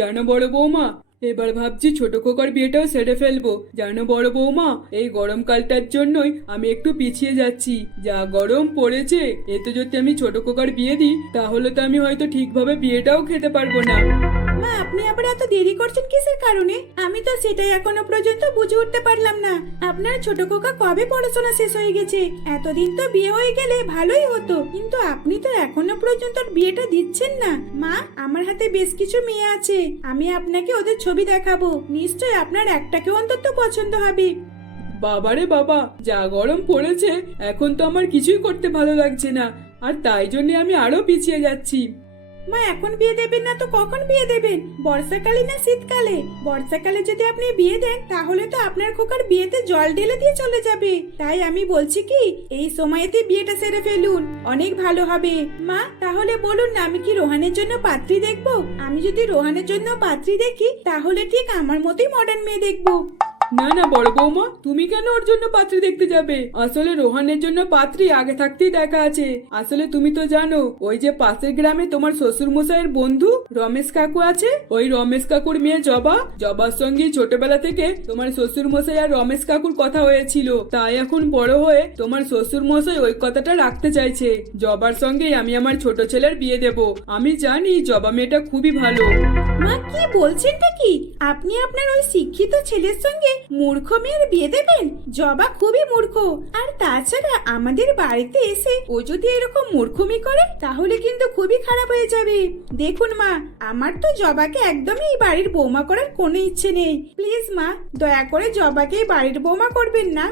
জানো বড় বৌমা? এবার ভাবছি ছোট খোকার বিয়েটাও সেরে ফেলব। জানো বড় বৌমা, এই গরমকালটার জন্যই আমি একটু পিছিয়ে যাচ্ছি। যা গরম পড়েছে এতে যদি আমি ছোট খোকার বিয়ে দিই, তাহলে তো আমি হয়তো ঠিকভাবে বিয়েটাও খেতে পারব না। মা, আপনি আবার এত দেরি করছেন কিসের কারণে? আমি তো সেটাই এখনও পর্যন্ত বুঝে উঠতে পারলাম না। আপনার ছোট কোকা কবে পড়াশোনা শেষ হয়ে গেছে? এতদিন তো বিয়ে হয়ে গেলে ভালোই হতো, কিন্তু আপনি তো এখনও পর্যন্ত বিয়েটা দিচ্ছেন না। মা, আমার হাতে বেশ কিছু মেয়ে আছে, আমি আপনাকে ওদের ছবি দেখাবো। নিশ্চয় আপনার একটাকে অন্তত পছন্দ হবে। বাবারে বাবা, যা গরম পড়েছে, এখন তো আমার কিছুই করতে ভালো লাগছে না। আর তাই জন্য আমি আরও পিছিয়ে যাচ্ছি। মা, এখন বিয়ে দেবেন না তো কখন বিয়ে দেবেন? বর্ষাকালে না শীতকালে? বর্ষাকালে যদি আপনি বিয়ে দেন, তাহলে তো আপনার খোকার বিয়েতে জল ঢেলে দিয়ে চলে যাবে। তাই আমি বলছি কি, এই সময়তে বিয়েটা সেরে ফেলুন, অনেক ভালো হবে। মা, তাহলে বলুন না, আমি কি রোহানের জন্য পাত্রী দেখব? আমি যদি রোহানের জন্য পাত্রী দেখি, তাহলে ঠিক আমার মতোই মডার্ন মেয়ে দেখব। না না, বড় বৌমা, তুমি কেন ওর জন্য পাত্রী দেখতে যাবে? আসলে রোহানের জন্য পাত্রী আগে থাকতেই দেখা আছে। আসলে তুমি তো জানো, ওই যে পাশের গ্রামে তোমার শ্বশুর মশাইয়ের বন্ধু রমেশ কাকু আছে? ওই রমেশ কাকুর মেয়ে জবা, জবার সঙ্গে ছোটবেলা থেকে তোমার শ্বশুর মশাই আর রমেশ কাকুর কথা হয়েছিল। তাই এখন বড় হয়ে তোমার শ্বশুর মশাই ওই কথাটা রাখতে চাইছে। জবার সঙ্গেই আমি আমার ছোট ছেলের বিয়ে দেব। আমি জানি জবা মেয়েটা খুবই ভালো। মা, কি বলছেনটা কি? আপনি আপনার ওই শিক্ষিত ছেলের সঙ্গে মূর্খ মেয়ের বিয়ে দেবেন? জবা খুবই মূর্খ। আর তাছাড়া আমাদের বাড়িতে এসে ও যদি এরকম মূর্খমি করে, তাহলে কিন্তু খুবই খারাপ হয়ে যাবে। দেখুন মা, আমার তো জবাকে একদমই এই বাড়ির বৌমা করার কোনো ইচ্ছে নেই। প্লিজ মা, দয়া করে জবাকে এই বাড়ির বৌমা করবেন না।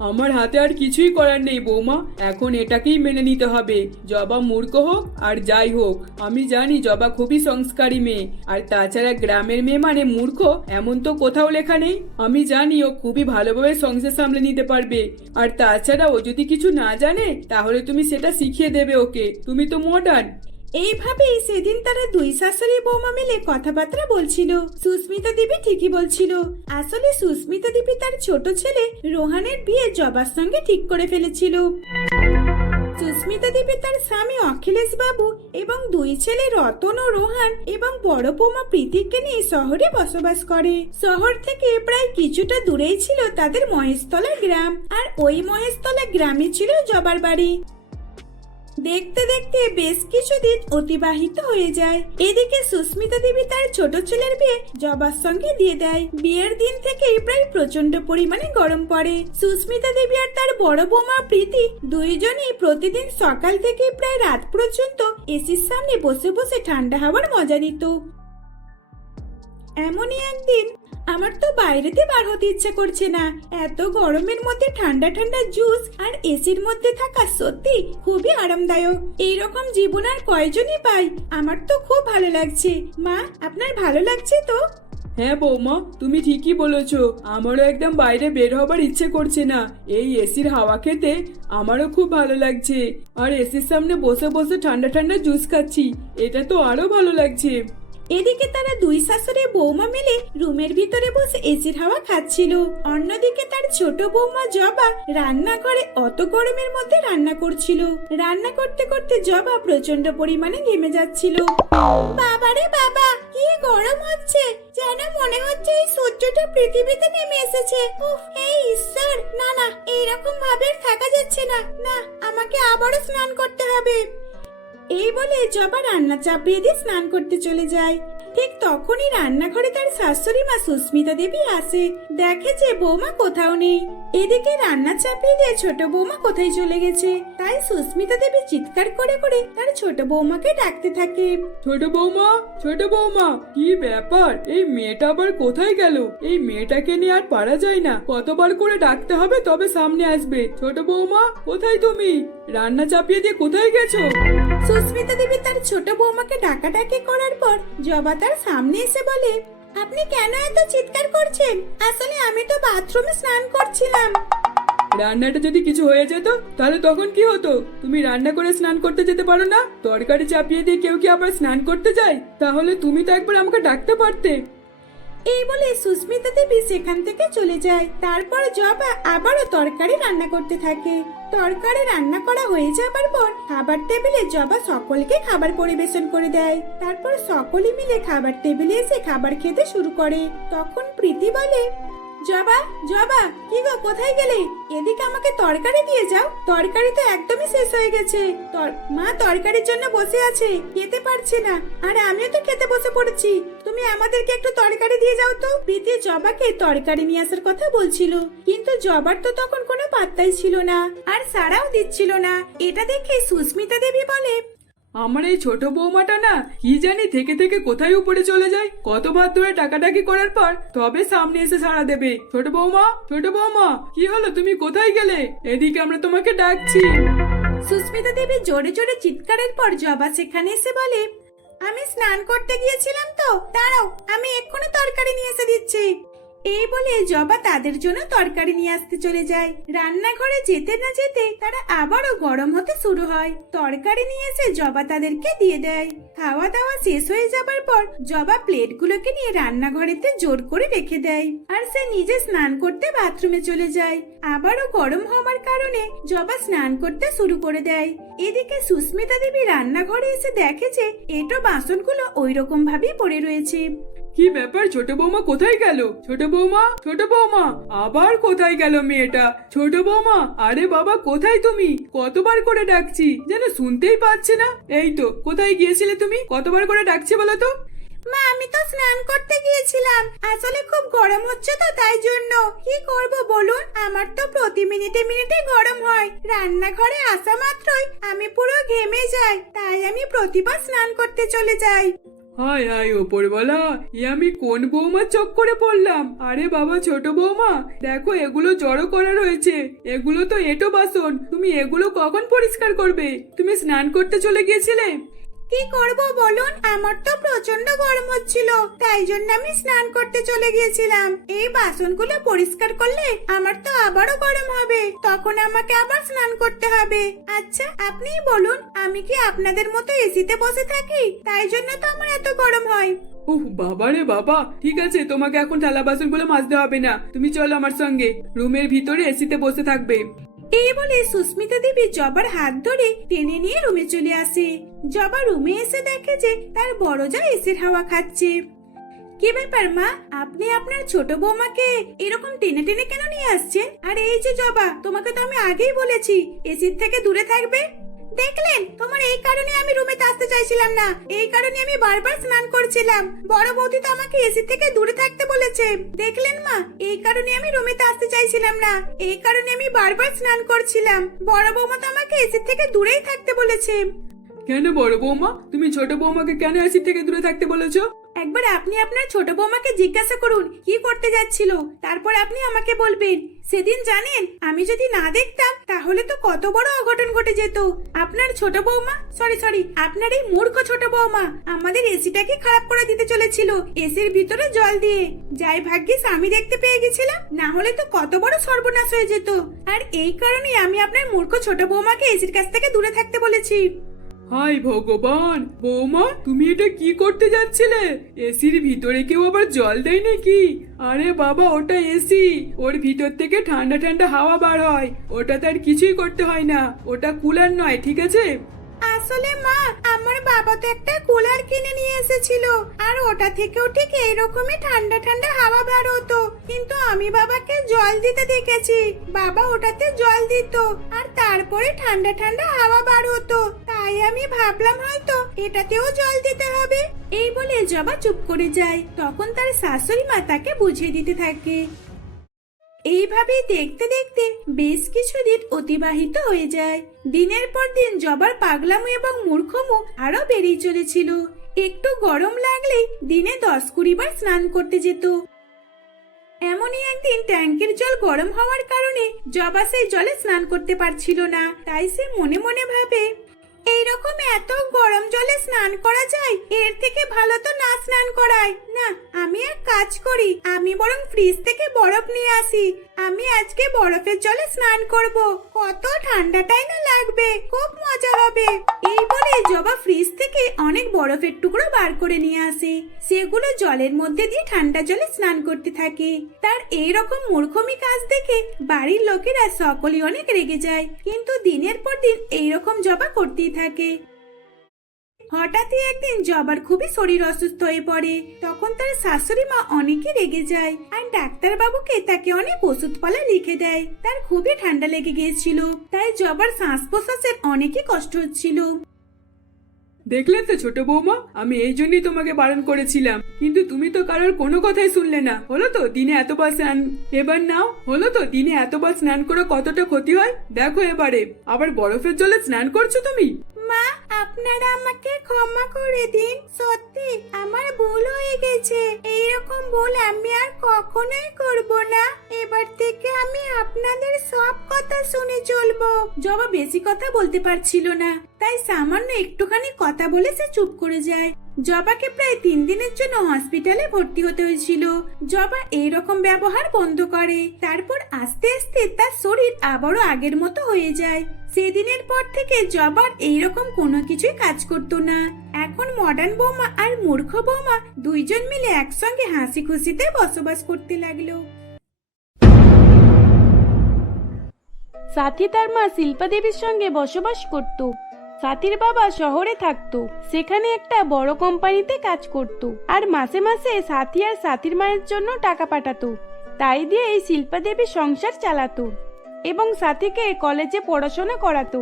আমার হাতে আর কিছুই করার নেই, বৌমা। এখন এটাকেই মেনে নিতে হবে। জবা মূর্খ হোক আর যাই হোক, আমি জানি জবা খুবই সংস্কারী মেয়ে। আর তাছাড়া গ্রামের মেয়ে মানে মূর্খ, এমন তো কোথাও লেখা নেই। আমি জানি ও খুবই ভালোভাবে সংসার সামলে নিতে পারবে। আর তাছাড়া ও যদি কিছু না জানে, তাহলে তুমি সেটা শিখিয়ে দেবে ওকে। তুমি তো মডার্ন এইভাবেই সেদিন তারা দুই শাশুড়ি বৌমা মিলে কথাবার্তা বলছিল। সুস্মিতা দেবী ঠিকই বলছিল। আসলে সুস্মিতা দেবী তার ছোট ছেলে রোহানের বিয়ে জবার সঙ্গে ঠিক করে ফেলেছিল। সুস্মিতা দেবী তার স্বামী অখিলেশ বাবু এবং দুই ছেলে রতন ও রোহান এবং বড় বৌমা প্রীতিকে নিয়ে শহরে বসবাস করে। শহর থেকে প্রায় কিছুটা দূরেই ছিল তাদের মহেশতলা গ্রাম। আর ওই মহেশতলা গ্রামে ছিল জবার বাড়ি। দেখতে দেখতে বেশ কিছুদিন অতিবাহিত হয়ে যায়। এদিকে সুস্মিতা দেবী তার ছোট ছেলের বিয়ে জবার সঙ্গে দিয়ে দেয়। বিয়ের দিন থেকেই প্রায় প্রচণ্ড পরিমাণে গরম পড়ে। সুস্মিতা দেবী আর তার বড় বোমা প্রীতি দুইজনই প্রতিদিন সকাল থেকে প্রায় রাত পর্যন্ত এসির সামনে বসে বসে ঠান্ডা হাওয়ার মজা নিত। এমনই একদিন আমার তো বাইরেতে বার হতে ইচ্ছা করছে না। এত গরমের মধ্যে ঠান্ডা ঠান্ডা জুস আর এসির মধ্যে থাকা সত্যি খুবই আরামদায়ক। এইরকম জীবন আর কয়জনই পাই আমার তো খুব ভালো লাগছে। মা, আপনার ভালো লাগছে তো? হ্যাঁ বৌমা, তুমি ঠিকই বলেছ। আমারও একদম বাইরে বের হবার ইচ্ছে করছে না। এই এসির হাওয়া খেতে আমারও খুব ভালো লাগছে। আর এসির সামনে বসে বসে ঠান্ডা ঠান্ডা জুস খাচ্ছি। এটা তো আরও ভালো লাগছে। এদিকে তারা দুই শাশুড়ি বৌমা মিলে রুমের ভিতরে বসে এসির হাওয়া খাচ্ছিল। অন্যদিকে তার ছোট বৌমা জবা রান্না করে অত গরমের মধ্যে রান্না করছিল। রান্না করতে করতে জবা প্রচণ্ড পরিমাণে ঘেমে যাচ্ছিল। বাবারে বাবা, কি গরম হচ্ছে। যেন মনে হচ্ছে এই সূর্যটা পৃথিবীতে নেমে এসেছে। উফ, এই ঈশ্বর, না না, এইরকম ভাবে থাকা যাচ্ছে না। না, আমাকে আবারও স্নান করতে হবে। এই বলে জবা রান্না চাপিয়ে দিয়ে স্নান করতে চলে যায়। ঠিক তখনই রান্নাঘরে তার শাশুড়ি মা সুস্মিতা দেবী আসে। দেখে যে বৌমা কোথাও নেই। এদিকে রান্না চাপিয়ে দিয়ে ছোট বৌমা কোথায় চলে গেছে? তাই সুস্মিতা দেবী চিৎকার করে করে তার ছোট বৌমাকে ডাকতে থাকে। ছোট বৌমা ছোট বৌমা কি ব্যাপার? এই মেয়েটা আবার কোথায় গেল? এই মেয়েটাকে নিয়ে আর পারা যায় না। কতবার করে ডাকতে হবে তবে সামনে আসবে। ছোট বৌমা কোথায় তুমি? রান্না চাপিয়ে দিয়ে কোথায় গেছো? সুস্মিতা দেবী তার ছোট বৌমাকে ডাকাডাকি করার পর জবা তার সামনে এসে বলে, আপনি কেন এত চিৎকার করছেন? আসলে আমি তো বাথরুমে স্নান করছিলাম। রান্নাটা যদি কিছু হয়ে যেত, তাহলে তখন কি হতো? তুমি রান্না করে স্নান করতে যেতে পারো না? তরকারি চাপিয়ে দিয়ে কেউ কি আবার স্নান করতে যায়? তাহলে তুমি তো একবার আমাকে ডাকতে পারতে। এই বলে সুস্মিতা দেবী সেখান থেকে চলে যায়। তারপর জবা আবারও তরকারি রান্না করতে থাকে। তরকারি রান্না করা হয়ে যাবার পর খাবার টেবিলে জবা সকলকে খাবার পরিবেশন করে দেয়। তারপর সকলে মিলে খাবার টেবিলে এসে খাবার খেতে শুরু করে। তখন প্রীতি বলে জবা জবা, কি গো, কোথায় গেলে? এদিকে আমাকে তরকারি দিয়ে যাও। তরকারি তো একদমই শেষ হয়ে গেছে। মা তরকারির জন্য বসে আছে, খেতে পারছে না। আর আমিও তো খেতে বসে পড়েছি। তুমি আমাদেরকে একটু তরকারি দিয়ে যাও তো। প্রীতি জবাকে তরকারি নিয়ে আসার কথা বলছিল। কিন্তু জবার তো তখন কোনো পাত্তাই ছিল না। আর সারাও দিচ্ছিল না। এটা দেখে সুস্মিতা দেবী বলে আমার এই ছোট বৌমাটা না, কি জানি থেকে থেকে কোথায় উপরে চলে যায়। কত ভাত ধরে টাকাটাকি করার পর তবে সামনে এসে সাড়া দেবে। ছোট বৌমা ছোট বৌমা, কি হলো, তুমি কোথায় গেলে? এদিকে আমরা তোমাকে ডাকছি। সুস্মিতা দেবী জোরে জোরে চিৎকারের পর জবা সেখানে এসে বলে, আমি স্নান করতে গিয়েছিলাম তো, দাঁড়াও, আমি এক্ষুনি তরকারি নিয়ে এসে দিচ্ছি। এই বলে জবা তাদের জন্য তরকারি নিয়ে আসতে চলে যায়। রান্নাঘরে যেতে না যেতে তারা আবারও গরম হতে শুরু হয়। তরকারি নিয়ে এসে জবা তাদেরকে দিয়ে দেয়। খাওয়া দাওয়া শেষ হয়ে যাবার পর জবা প্লেটগুলোকে নিয়ে রান্নাঘরেতে জোর করে রেখে দেয় আর সে নিজে স্নান করতে বাথরুমে চলে যায়। আবারও গরম হওয়ার কারণে জবা স্নান করতে শুরু করে দেয়। এদিকে সুস্মিতা দেবী রান্নাঘরে এসে দেখে যে এটো বাসনগুলো ওই রকম ভাবেই পড়ে রয়েছে। কি ব্যাপার, ছোট বৌমা কোথায় গেল? ছোট বৌমা ছোট বৌমা, আবার কোথায় গেল মেয়েটা? ছোট বৌমা, আরে বাবা, কোথায় তুমি? কতবার করে ডাকছি, যেন শুনতেই পাচ্ছি না। এই তো, কোথায় গিয়েছিলে তুমি? কতবার করে ডাকছি বলো তো? মা, আমি তো স্নান করতে গিয়েছিলাম। আসলে খুব গরম হচ্ছে তো, তাই জন্য। কি করব বলুন? আমার তো প্রতি মিনিটে মিনিটে গরম হয়। রান্নাঘরে আসা মাত্রই আমি পুরো ঘেমে যাই। তাই আমি প্রতিবার স্নান করতে চলে যাই। হায় হায় ওপরওয়ালা এ আমি কোন বৌমার চক্করে পড়লাম? আরে বাবা, ছোট বৌমা, দেখো এগুলো জড়ো করা রয়েছে। এগুলো তো এটো বাসন। তুমি এগুলো কখন পরিষ্কার করবে? তুমি স্নান করতে চলে গিয়েছিলে? কি করব বলুন? আমার তো প্রচণ্ড গরম হচ্ছিল, তাই জন্য আমি স্নান করতে চলে গিয়েছিলাম। এই বাসনগুলো পরিষ্কার করলে আমার তো আবারও গরম হবে, তখন আমাকে আবার স্নান করতে হবে। আচ্ছা আপনিই বলুন, আমি কি আপনাদের মতো এসিতে বসে থাকি? তাই জন্য তো আমার এত গরম হয়। উহ, বাবা রে বাবা, ঠিক আছে, তোমাকে এখন থালা বাসনগুলো মাজতে হবে না। তুমি চলো আমার সঙ্গে, রুমের ভিতরে এসিতে বসে থাকবে। এই বলে সুস্মিতা দেবী জবার হাত ধরে টেনে নিয়ে রুমে চলে আসে। জবা রুমে এসে দেখে যে তার বড় যা এসির হাওয়া খাচ্ছে। কি ব্যাপার মা? আপনি আপনার ছোট বৌমাকে এরকম টেনে টেনে কেন নিয়ে আসছেন? আর এই যে জবা, তোমাকে তো আমি আগেই বলেছি, এসির থেকে দূরে থাকবে। দেখলেন? তোমার এই কারণে আমি রুমে আসতে চাইছিলাম না। এই কারণে আমি বারবার স্নান করছিলাম। বড় বৌদি তো আমাকে এসি থেকে দূরে থাকতে বলেছে। দেখলেন মা? এই কারণে আমি রুমে আসতে চাইছিলাম না। এই কারণে আমি বারবার স্নান করছিলাম। বড় বৌমা তো আমাকে এসি থেকে দূরেই থাকতে বলেছে। কেন বড় বৌমা? তুমি ছোট বৌমাকে কেন এসি থেকে দূরে থাকতে বলেছ? একবার আপনি আপনার ছোট বৌমাকে জিজ্ঞাসা করুন কি করতে যাচ্ছিল? তারপর আপনি আমাকে বলবেন। সেদিন জানেন, আমি যদি না দেখতাম, তাহলে তো কত বড় অঘটন ঘটে যেত। আপনার ছোট বৌমা সরি সরি আপনার এই মূর্খ ছোট বৌমা, আমাদের এসিটাকে খারাপ করে দিতে চলেছিল, এসির ভিতরে জল দিয়ে। যাই ভাগ্যিস, আমি দেখতে পেয়ে গেছিলাম, না হলে তো কত বড় সর্বনাশ হয়ে যেত। আর এই কারণেই আমি আপনার মূর্খ ছোট বৌমাকে এসির কাছ থেকে দূরে থাকতে বলেছি। হাই ভগবান, বৌমা, তুমি এটা কি করতে যাচ্ছিলে? এসির ভিতরে কেউ আবার জল দেয় নাকি? আরে বাবা, ওটা এসি। ওর ভিতর থেকে ঠান্ডা ঠান্ডা হাওয়া বার হয়। ওটা তার কিছুই করতে হয় না। ওটা কুলার নয়, ঠিক আছে? আসলে মা, আমার বাবা তো একটা কুলার কিনে নিয়ে এসেছিল। আর ওটা থেকেও ঠিক এইরকমই ঠান্ডা ঠান্ডা হাওয়া বার হতো। কিন্তু আমি বাবাকে জল দিতে দেখেছি। বাবা ওটাতে জল দিত আর তারপরে ঠান্ডা ঠান্ডা হাওয়া বার হতো। তাই আমি ভাবলাম হয়তো এটাতেও জল দিতে হবে। এই বলে জবা চুপ করে যায়। তখন তার শাশুড়ি মা তাকে বুঝিয়ে দিতে থাকে। এইভাবেই দেখতে দেখতে বেশ কিছুদিন অতিবাহিত হয়ে যায়। দিনের পর দিন জবার পাগলামো এবং মূর্খমু আরও বেড়েই চলেছিল। একটু গরম লাগলেই দিনে দশ কুড়ি বার স্নান করতে যেত। এমনই একদিন ট্যাঙ্কের জল গরম হওয়ার কারণে জবা সেই জলে স্নান করতে পারছিল না, তাই সে মনে মনে ভাবে এইরকম এত গরম জলে স্নান করা যায়? এর থেকে ভালো তো না স্নান করাই। না, আমি এক কাজ করি। আমি বরং ফ্রিজ থেকে বরফ নিয়ে আসি। আমি আজকে বরফের জলে স্নান করব। কত ঠান্ডাটাই না লাগবে, খুব মজা হবে। এই বলে জবা ফ্রিজ থেকে অনেক বরফের টুকরো বার করে নিয়ে আসে। সেগুলো জলের মধ্যে দিয়ে ঠান্ডা জলে স্নান করতে থাকে। তার এই রকম মূর্খমি কাজ দেখে বাড়ির লোকেরা সকলেই অনেক রেগে যায়। কিন্তু দিনের পর দিন এইরকম জবা করতেই থাকে। হঠাৎই একদিন জবার খুবই শরীর অসুস্থ হয়ে পড়ে। তখন তার শাশুড়ি মা অনেকই রেগে যায় আর ডাক্তার বাবুকে তাকে অনেক ওষুধপালা লিখে দেয়। তার খুবই ঠান্ডা লেগে গিয়েছিল তাই জবার শ্বাস প্রশ্বাসের অনেকই কষ্ট হচ্ছিল। দেখলে তো ছোট বৌমা আমি এই জন্যই তোমাকে বারণ করেছিলাম। কিন্তু তুমি তো কারোর কোনো কথাই শুনলে না। হলো তো দিনে এতবার স্নান এবার নাও। হলো তো দিনে এতবার স্নান করে কতটা ক্ষতি হয়? দেখো এবারে। আবার বরফের জলে স্নান করছ তুমি? মা আপনারা আমাকে ক্ষমা করে দিন। সত্যি, আমার ভুল হয়ে গেছে। এইরকম ভুল আমি আর কখনোই করব না। এবার থেকে আমি আপনাদের সব কথা শুনে চলবো। জবা বেশি কথা বলতে পারছিল না। তাই সামান্য একটুখানি কথা বলে সে চুপ করে যায়। জবাকে প্রায় তিন দিনের জন্য হসপিটালে ভর্তি হতে হয়েছিল। জবা এইরকম ব্যবহার বন্ধ করে। তারপর আস্তে আস্তে তার শরীর আবারও আগের মতো হয়ে যায়। সেদিনের পর থেকে জবার এইরকম কোনো কিছুই কাজ করতো না। এখন মডার্ন বৌমা আর মূর্খ বৌমা দুইজন মিলে একসঙ্গে হাসি খুশিতে বসবাস করতে লাগল। সাথী তার মা শিল্পা দেবীর সঙ্গে বসবাস করত। সাথীর বাবা শহরে থাকতো। সেখানে একটা বড় কোম্পানিতে কাজ করত। আর মাসে মাসে সাথী আর সাথীর মায়ের জন্য টাকা পাঠাতো। তাই দিয়ে এই শিল্পা দেবী সংসার চালাতো এবং সাথীকে কলেজে পড়াশোনা করাতো।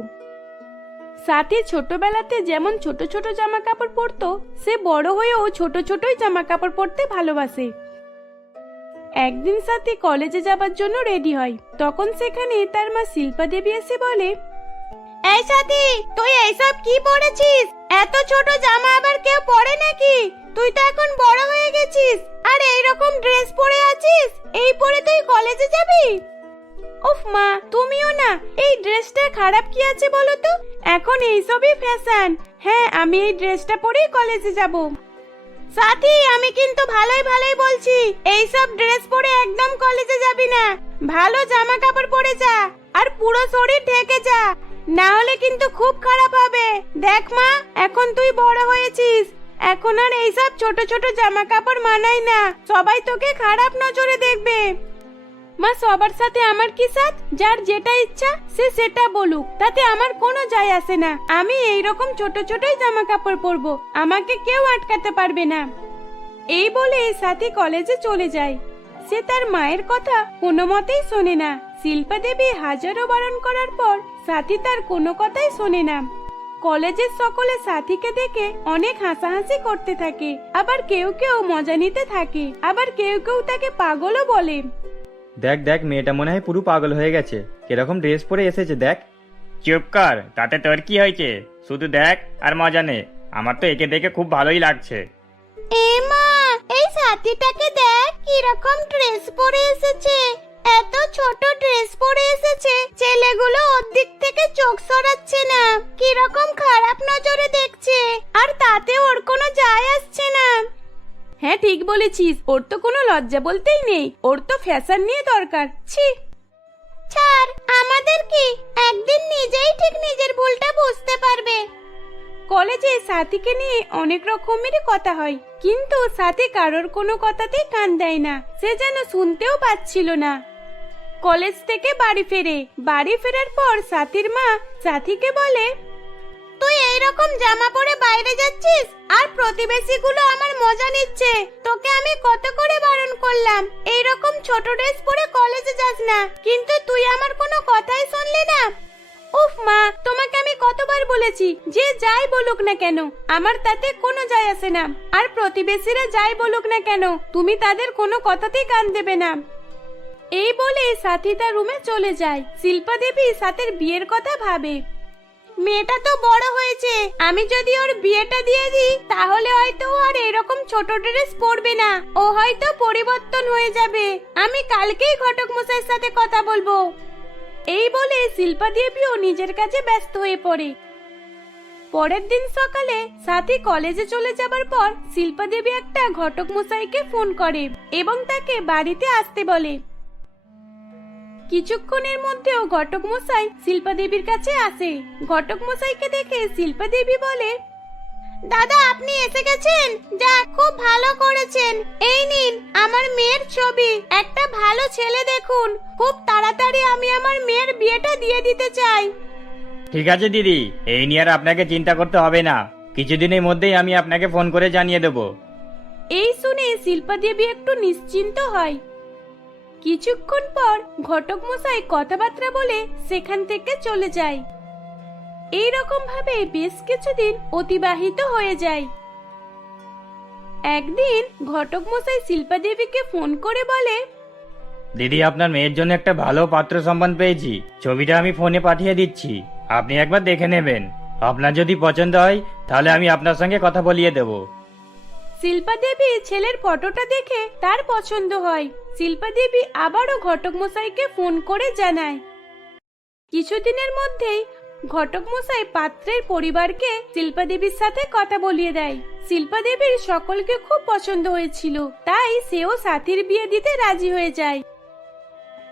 সাথী ছোটবেলাতে যেমন ছোট ছোট জামা কাপড় পরতো সে বড় হয়েও ছোট ছোটই জামা কাপড় পরতে ভালোবাসে। একদিন সাথী কলেজে যাবার জন্য রেডি হয়। তখন সেখানে তার মা শিল্পা দেবী এসে বলে এই সাথী তুই এইসব কি পরেছিস? এত ছোট জামা আবার কেউ পরে নাকি? তুই তো এখন বড় হয়ে গেছিস। আর এইরকম ড্রেস পরে আছিস? এই পরে তুই কলেজে যাবি? উফ মা তুমিও না এই ড্রেসটা খারাপ কি আছে বলো তো? এখন এইসবই ফ্যাশন হ্যাঁ আমি এই ড্রেসটা পরেই কলেজে যাব। সাথী, আমি কিন্তু ভালোই ভালোই বলছি। এইসব ড্রেস পরে একদম কলেজে যাবি না। ভালো জামা কাপড় পরে যা, আর পুরো শরীর ঢেকে যা। না হলে কিন্তু খুব খারাপ হবে। দেখ মা, এখন তুই বড় হয়েছিস। এখন আর এইসব ছোট ছোট জামা কাপড় মানাই না। সবাই তোকে খারাপ নজরে দেখবে। মা, সবার সাথে আমার কি সাথ? যার যেটা ইচ্ছা, সে সেটা বলুক। তাতে আমার কোনো যায় আসে না। আমি এই রকম ছোট ছোটই জামা কাপড় পরবো। আমাকে কেউ আটকাতে পারবে না। এই বলে এই সাথী কলেজে চলে যায়। সে তার মায়ের কথা কোনো মতেই শোনে না। শিল্পা দেবী হাজারো বারণ করার পর সাথী তার কোনো কথাই শোনে না। কলেজের সকলে সাথীকে দেখে অনেক হাসাহাসি করতে থাকে। আবার কেউ কেউ মজা নিতে থাকে। আবার কেউ কেউ তাকে পাগলও বলে। দেখ দেখ মেয়েটা মনে হয় পুরো পাগল হয়ে গেছে। কীরকম ড্রেস পরে এসেছে দেখ। চুপ কর তাতে তোর কি হয়েছে? শুধু দেখ আর মজা নে। আমার তো একে দেখে খুব ভালোই লাগছে। এ মা এই সাথীটাকে দেখ কীরকম ড্রেস পরে এসেছে। এত ছোট ড্রেস পরে এসেছে ছেলেগুলো ওর দিক থেকে চোখ সরাচ্ছে না। কীরকম খারাপ নজরে দেখছে। আর তাতে ওর কোনো যায় আসছে না ঠিক বলেছিস ওর তো কোনো লজ্জা বলতেই নেই ওর তো ফ্যাশন নিয়ে দরকার ছি। ছাড় আমাদের কি? একদিন নিজেই ঠিক নিজের ভুলটা বুঝতে পারবে। কলেজে সাথীকে নিয়ে অনেক রকমেরই কথা হয় কিন্তু সাথী কারোর কোনো কথাতেই কান দেয় না সে যেন শুনতেও পাচ্ছিল না। কলেজ থেকে বাড়ি ফেরে বাড়ি ফেরার পর সাথীর মা সাথীকে বলে তুই এই রকম জামা পরে বাইরে যাচ্ছিস? আর প্রতিবেশীগুলো আমার মজা নিচ্ছে। তোকে আমি কত করে বারণ করলাম? এই রকম ছোট ড্রেস পরে কলেজে যাস না। কিন্তু তুই আমার কোনো কথাই শুনলি না। উফ মা, তোমাকে আমি কতবার বলেছি, যে যাই বলুক না কেন, আমার তাতে কোনো যায় আসে না। আর প্রতিবেশীরা যাই বলুক না কেন, তুমি তাদের কোনো কথাতেই কান দেবে না। এই বলে সাথী তার রুমে চলে যায়। শিল্পা দেবী সাথের বিয়ের কথা ভাবে। মেয়েটা তো বড় হয়েছে। আমি যদি ওর বিয়েটা দিয়ে দিই, তাহলে হয়তো আর এরকম ছোট ড্রেস পরবে না। ও হয়তো পরিবর্তন হয়ে যাবে। আমি কালকেই ঘটক মশাইয়ের সাথে কথা বলব। এই বলে শিল্পা দেবীও নিজের কাজে ব্যস্ত হয়ে পড়ে। পরের দিন সকালে সাথী কলেজে চলে যাবার পর শিল্পা দেবী একটা ঘটক মশাইকে ফোন করে এবং তাকে বাড়িতে আসতে বলে। কিছুক্ষণের মধ্যেও ঘটক মশাই শিল্পা দেবীর কাছে আসে। ঘটক মশাইকে দেখে শিল্পা দেবী বলে দাদা আপনি এসে গেছেন? যা খুব ভালো করেছেন। এই নিন আমার মেয়ের ছবি। একটা ভালো ছেলে দেখুন। খুব তাড়াতাড়ি আমি আমার মেয়ের বিয়েটা দিয়ে দিতে চাই। ঠিক আছে দিদি। এই নিয়ে আর আপনাকে চিন্তা করতে হবে না। কিছুদিনের মধ্যেই আমি আপনাকে ফোন করে জানিয়ে দেবো। এই শুনে শিল্পা দেবী একটু নিশ্চিন্ত হয়। কিছুক্ষণ পর ঘটক মশাই কথাবার্তা বলে সেখান থেকে চলে যায়। এই রকম ভাবে বেশ কিছুদিন অতিবাহিত হয়ে যায়। একদিন ঘটক মশাই শিল্পা দেবীকে ফোন করে বলে দিদি আপনার মেয়ের জন্য একটা ভালো পাত্র সম্মান পেয়েছি। ছবিটা আমি ফোনে পাঠিয়ে দিচ্ছি। আপনি একবার দেখে নেবেন। আপনার যদি পছন্দ হয় তাহলে আমি আপনার সঙ্গে কথা বলিয়ে দেব। শিল্পা দেবী ছেলের ফটোটা দেখে তার পছন্দ হয়। শিল্পা দেবী আবারও ঘটক মশাইকে ফোন করে জানায়। কিছুদিনের মধ্যেই ঘটক মশাই পাত্রের পরিবারকে শিল্পা দেবীর সাথে কথা বলিয়ে দেয়। শিল্পা দেবীর সকলকে খুব পছন্দ হয়েছিল, তাই সেও সাথীর বিয়ে দিতে রাজি হয়ে যায়।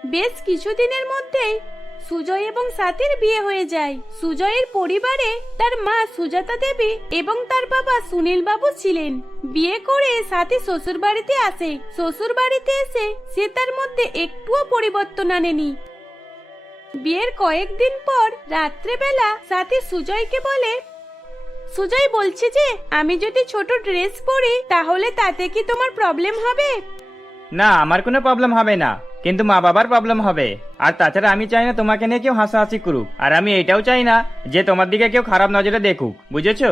বেশ কিছুদিনের মধ্যেই সুজয় এবং সাথীর বিয়ে হয়ে যায়। সুজয়ের পরিবারে তার মা সুজাতা দেবী এবং তার বাবা সুনীল বাবু ছিলেন। বিয়ে করে সাথী শ্বশুর বাড়িতে আসে। শ্বশুর বাড়িতে এসে সে তার মধ্যে একটুও পরিবর্তন আনেনি। বিয়ের কয়েকদিন পর রাত্রেবেলা সাথী সুজয়কে বলে, সুজয় বলছে যে, আমি যদি ছোট ড্রেস পরি, তাহলে তাতে কি তোমার প্রবলেম হবে? না, আমার কোনো প্রবলেম হবে না। কিন্তু মা বাবার প্রবলেম হবে। আর তাছাড়া আমি চাই না তোমাকে নিয়ে কেউ হাসাহাসি করুক। আর আমি এটাও চাই না যে তোমার দিকে কেউ খারাপ নজরে দেখুক, বুঝেছ?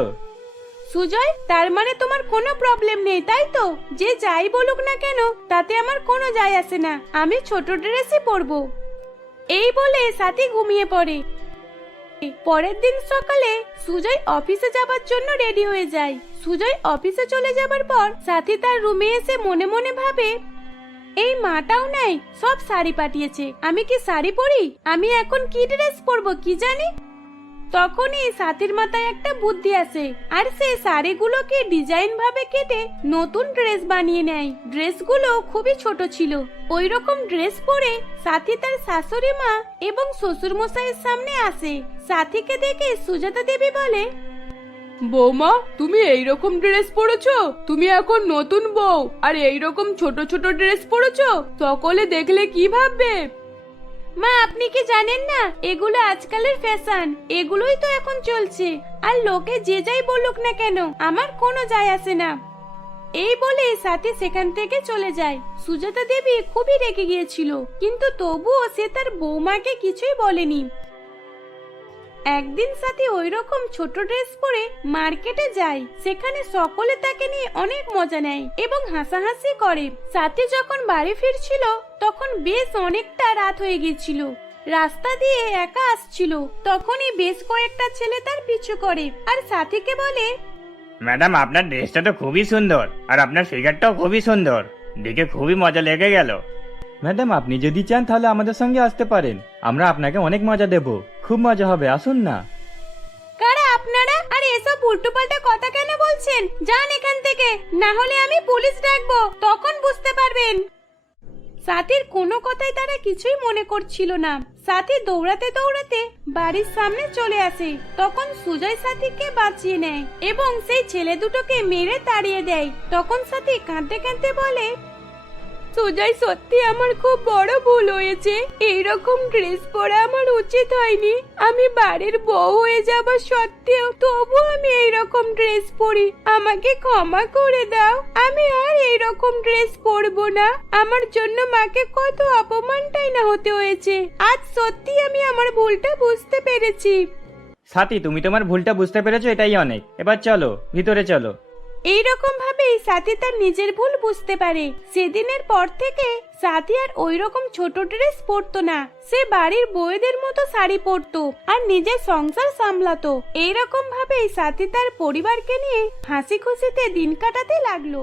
সুজয়, তার মানে তোমার কোনো প্রবলেম নেই, তাই তো? যে যাই বলুক না কেন, তাতে আমার কোনো যায় আসে না। আমি ছোট ড্রেসই পরবো। এই বলে সাথী ঘুমিয়ে পড়ে। পরের দিন সকালে সুজয় অফিসে যাবার জন্য রেডি হয়ে যায়। সুজয় অফিসে চলে যাবার পর সাথী তার রুমে এসে মনে মনে ভাবে এই মাটাও নাই, সব শাড়ি পাঠিয়েছে। আমি কি শাড়ি পরি? আমি এখন কি ড্রেস পরবো, কি জানি? তখনই সাথীর মাথায় একটা বুদ্ধি আসে, আর সে শাড়িগুলোকে ডিজাইন ভাবে কেটে নতুন ড্রেস বানিয়ে নেয়। ড্রেসগুলো খুবই ছোট ছিল। ওই রকম ড্রেস পরে সাথী তার শাশুড়ি মা এবং শ্বশুর মশাইয়ের সামনে আসে। সাথীকে দেখে সুজাতা দেবী বলে বৌমা, তুমি এই রকম ড্রেস পরেছো? তুমি এখন নতুন বউ, আর এই রকম ছোট ছোট ড্রেস পরেছো? সকলে দেখলে কি ভাববে? মা, আপনি কি জানেন না, এগুলো আজকালের ফ্যাশন এগুলোই তো এখন চলছে। আর লোকে যে যাই বলুক না কেন, আমার কোনো যায় আসে না। এই বলে সাথী সেখান থেকে চলে যায়। সুজাতা দেবী খুবই রেগে গিয়েছিল, কিন্তু তবুও সে তার বৌমাকে কিছুই বলেনি। একদিন সাথী ওই রকম ছোট ড্রেস পরে মার্কেটে যায়। সেখানে সকলে তাকে নিয়ে অনেক মজা নেয় এবং হাসাহাসি করে। সাথী যখন বাড়ি ফিরছিল তখন বেশ অনেকটা রাত হয়ে গিয়েছিল। রাস্তা দিয়ে একা আসছিল। তখনই বেশ কয়েকটা ছেলে তার পিছু করে আর সাথীকে বলে ম্যাডাম আপনার ড্রেসটা তো খুবই সুন্দর আর আপনার ফিগারটাও খুবই সুন্দর। দেখে খুবই মজা লেগে গেল। ম্যাডাম আপনি যদি চান তাহলে আমাদের সঙ্গে আসতে পারেন। আমরা আপনাকে অনেক মজা দেব। খুব মজা হবে, আসুন না। কারা আপনারা? আর এসব উল্টোপাল্টা কথা কেন বলছেন? যান এখান থেকে। না হলে আমি পুলিশ ডাকবো। তখন বুঝতে পারবেন। সাথীর কোনো কথাই তারা কিছুই মনে করছিল না। সাথী দৌড়াতে দৌড়াতে বাড়ির সামনে চলে আসে। তখন সুজয় সাথীকে বাঁচিয়ে নেয় এবং সেই ছেলে দুটোকে মেরে তাড়িয়ে দেয়। তখন সাথী কাঁদতে কাঁদতে বলে সুজয় সত্যি আমার খুব বড় ভুল হয়েছে। এইরকম ড্রেস পরা আমার উচিত হয়নি। আমি বাড়ির বউ হয়ে যাবার সত্ত্বেও তবু আমি এইরকম ড্রেস পরি। আমাকে ক্ষমা করে দাও। আমি আর এইরকম ড্রেস পরবো না। আমার জন্য মাকে কত অপমানটাই না হতে হয়েছে। আজ সত্যি আমি আমার ভুলটা বুঝতে পেরেছি। সাথী, তুমি তোমার ভুলটা বুঝতে পেরেছ, এটাই অনেক। এবার চলো, ভিতরে চলো। এইরকম ভাবেই সাথী তার নিজের ভুল বুঝতে পারে। সেদিনের পর থেকে সাথী আর ওই রকম ছোট ড্রেস পরতো না। সে বাড়ির বউয়েদের মতো শাড়ি পরতো আর নিজের সংসার সামলাতো। এইরকম ভাবেই সাথী তার পরিবারকে নিয়ে হাসি খুশিতে দিন কাটাতে লাগল।